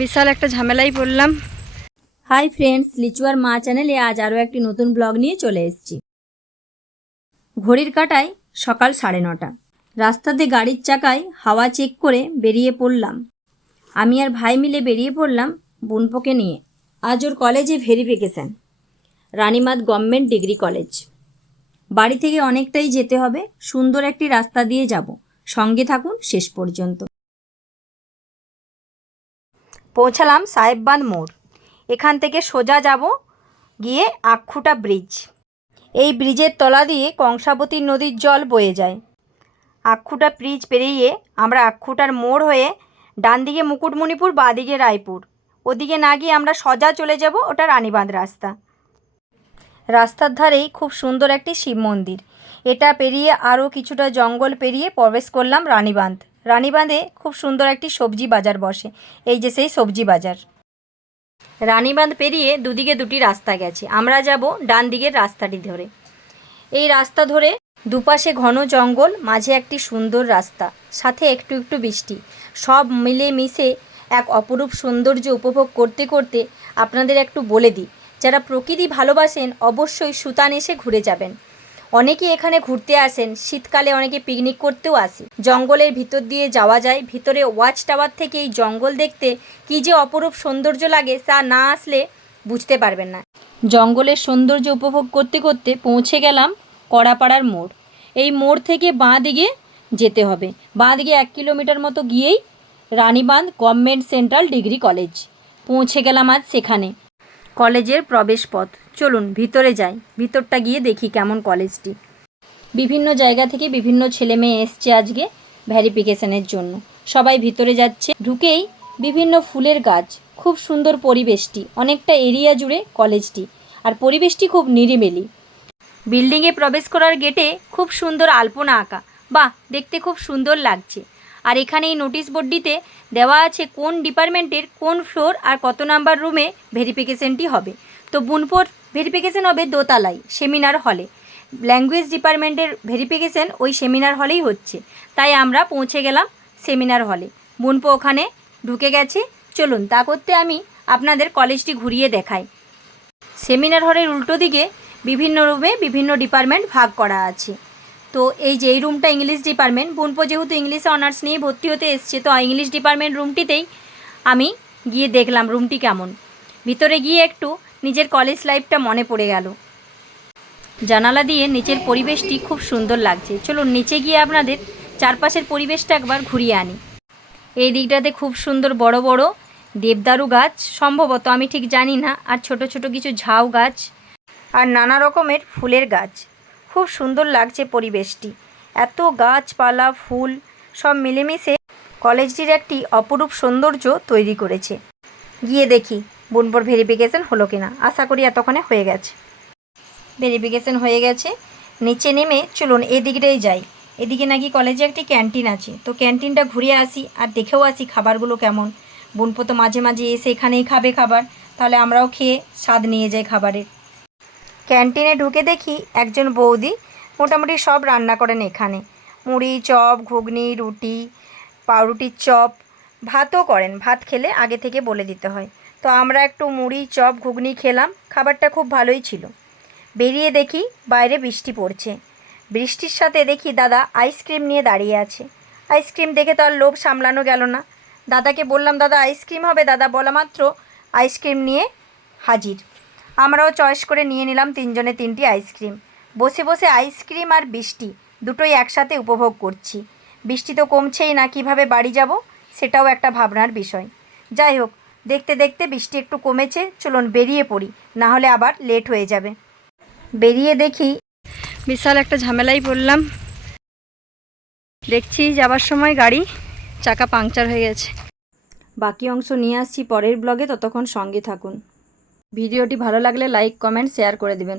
বিশাল একটা ঝামেলাই পড়লাম। Hi friends, লিচুয়ার মা চ্যানেলে আজ আরও একটি নতুন ব্লগ নিয়ে চলে এসেছি। ঘড়ির কাঁটায় সকাল 9:30। রাস্তাতে গাড়ির চাকায় হাওয়া চেক করে বেরিয়ে পড়লাম। আমি আর ভাই মিলে বেরিয়ে পড়লাম বোনপোকে নিয়ে। আজ ওর কলেজে ভেরিফিকেশান, রানীমাত গভর্নমেন্ট ডিগ্রি কলেজ। বাড়ি থেকে অনেকটাই যেতে হবে, সুন্দর একটি রাস্তা দিয়ে যাব, সঙ্গে থাকুন শেষ পর্যন্ত। পৌঁছালাম সাহেববাঁধ মোড়। এখান থেকে সোজা যাব গিয়ে আখুটা ব্রিজ। এই ব্রিজের তলা দিয়ে কংসাবতী নদীর জল বয়ে যায়। আখুটা ব্রিজ পেরিয়ে আমরা আখুটার মোড় হয়ে ডান দিকে মুকুটমণিপুর, বাঁ দিকে রায়পুর। ওদিকে না গিয়ে আমরা সোজা চলে যাব, ওটা রানীবাঁধ রাস্তা। রাস্তার ধারেই খুব সুন্দর একটি শিব মন্দির। এটা পেরিয়ে আরও কিছুটা জঙ্গল পেরিয়ে প্রবেশ করলাম রানীবাঁধ। রানীবাঁধে খুব সুন্দর একটি সবজি বাজার বসে, এই যে সেই সবজি বাজার। রানীবাঁধ পেরিয়ে দুদিকে দুটি রাস্তা গেছে, আমরা যাব ডান দিকের রাস্তাটি ধরে। এই রাস্তা ধরে দুপাশে ঘন জঙ্গল, মাঝে একটি সুন্দর রাস্তা, সাথে একটু একটু বৃষ্টি, সব মিলে মিশে এক অপরূপ সৌন্দর্য উপভোগ করতে করতে আপনাদের একটু বলে দিই, যারা প্রকৃতি ভালোবাসেন অবশ্যই সুতান এসে ঘুরে যাবেন। অনেকেই এখানে ঘুরতে আসেন, শীতকালে অনেকে পিকনিক করতেও আসে। জঙ্গলের ভিতর দিয়ে যাওয়া যায়, ভিতরে ওয়াচ টাওয়ার থেকে এই জঙ্গল দেখতে কী যে অপরূপ সৌন্দর্য লাগে তা না আসলে বুঝতে পারবেন না। জঙ্গলের সৌন্দর্য উপভোগ করতে করতে পৌঁছে গেলাম কড়াপাড়ার মোড়। এই মোড় থেকে বাঁ দিকে যেতে হবে, বাঁ দিকে 1 কিলোমিটার মতো গিয়েই Ranibandh government central degree college. পৌঁছে গেলাম আজ সেখানে। কলেজের প্রবেশ পথ, চলুন ভিতরে যাই, ভিতরটা গিয়ে দেখি কেমন কলেজটি। বিভিন্ন জায়গা থেকে বিভিন্ন ছেলে মেয়ে এসছে আজকে ভেরিফিকেশনের জন্য, সবাই ভিতরে যাচ্ছে। ঢুকেই বিভিন্ন ফুলের গাছ, খুব সুন্দর পরিবেশটি, অনেকটা এরিয়া জুড়ে কলেজটি, আর পরিবেশটি খুব নিরিবিলি। বিল্ডিংয়ে প্রবেশ করার গেটে খুব সুন্দর আলপনা আঁকা, বাহ দেখতে খুব সুন্দর লাগছে। আর এখানে এই নোটিশ বোর্ডটিতে দেওয়া আছে কোন ডিপার্টমেন্টের কোন ফ্লোর আর কত নাম্বার রুমে ভেরিফিকেশনটি হবে। তো বুনপোর ভেরিফিকেশন হবে দোতলায় সেমিনার হলে। ল্যাঙ্গুয়েজ ডিপার্টমেন্টের ভেরিফিকেশন ওই সেমিনার হলেই হচ্ছে, তাই আমরা পৌঁছে গেলাম সেমিনার হলে। বুনপো ওখানে ঢুকে গেছে, চলুন তা করতে আমি আপনাদের কলেজটি ঘুরিয়ে দেখাই। সেমিনার হলের উল্টো দিকে বিভিন্ন রুমে বিভিন্ন ডিপার্টমেন্ট ভাগ করা আছে। তো এই যে এই রুমটা ইংলিশ ডিপার্টমেন্ট, বুনপো যেহেতু ইংলিশে অনার্স নিয়ে ভর্তি হতে এসছে, তো ইংলিশ ডিপার্টমেন্ট রুমটিতেই আমি গিয়ে দেখলাম রুমটি কেমন। ভিতরে গিয়ে একটু নিজের কলেজ লাইফটা মনে পড়ে গেল। জানালা দিয়ে নিচের পরিবেশটি খুব সুন্দর লাগছে। চলুন নিচে গিয়ে আপনাদের চারপাশের পরিবেশটা একবার ঘুরিয়ে আনি। এই দিকটাতে খুব সুন্দর বড় বড় দেবদারু গাছ, সম্ভবত আমি ঠিক জানি না, আর ছোট ছোট কিছু ঝাউ গাছ আর নানা রকমের ফুলের গাছ। খুব সুন্দর লাগছে পরিবেশটি, এত গাছপালা ফুল সব মিলেমিশে কলেজটির একটি অপরূপ সৌন্দর্য তৈরি করেছে। গিয়ে দেখি বুনপোর ভেরিফিকেশন হলো কিনা, আশা করি এতক্ষণে হয়ে গেছে। ভেরিফিকেশন হয়ে গেছে, নিচে নেমে চলুন এদিকটাই যাই। এদিকে নাকি কলেজে একটি ক্যান্টিন আছে, তো ক্যান্টিনটা ঘুরে আসি আর দেখেও আসি খাবারগুলো কেমন। বুনপো তো মাঝে মাঝে এসে এখানেই খাবে খাবার, তাহলে আমরাও খেয়ে স্বাদ নিয়ে যাই খাবারের। ক্যান্টিনে ঢুকে দেখি একজন বৌদি মোটামুটি সব রান্না করেন এখানে। মুড়ি, চপ, ঘুগনি, রুটি, পাউরুটির চপ, ভাতও করেন। ভাত খেলে আগে থেকে বলে দিতে হয়। তো আমরা একটু মুড়ি, চপ, ঘুগনি খেলাম, খাবারটা খুব ভালোই ছিল। বেরিয়ে দেখি বাইরে বৃষ্টি পড়ছে। বৃষ্টির সাথে দেখি দাদা আইসক্রিম নিয়ে দাঁড়িয়ে আছে। আইসক্রিম দেখে তো আর লোভ সামলানো গেল না। দাদাকে বললাম, দাদা আইসক্রিম হবে? দাদা বলা মাত্র আইসক্রিম নিয়ে হাজির। আমরাও চয়েস করে নিয়ে নিলাম 3 জনে 3টি আইসক্রিম। বসে বসে আইসক্রিম আর বৃষ্টি দুটোই একসাথে উপভোগ করছি। বৃষ্টি তো কমছেই না, কিভাবে বাড়ি যাব সেটাও একটা ভাবনার বিষয়। যাই হোক, দেখতে দেখতে বৃষ্টি একটু কমেছে, চলুন বেরিয়ে পড়ি, না হলে আবার লেট হয়ে যাবে। বেরিয়ে দেখি বিশাল একটা ঝামেলাই পড়লাম। দেখছি যাবার সময় গাড়ি চাকা পাংচার হয়ে গেছে। বাকি অংশ নিয়ে আসছি পরের ব্লগে, ততক্ষণ সঙ্গে থাকুন। ভিডিওটি ভালো লাগলে লাইক, কমেন্ট, শেয়ার করে দিবেন।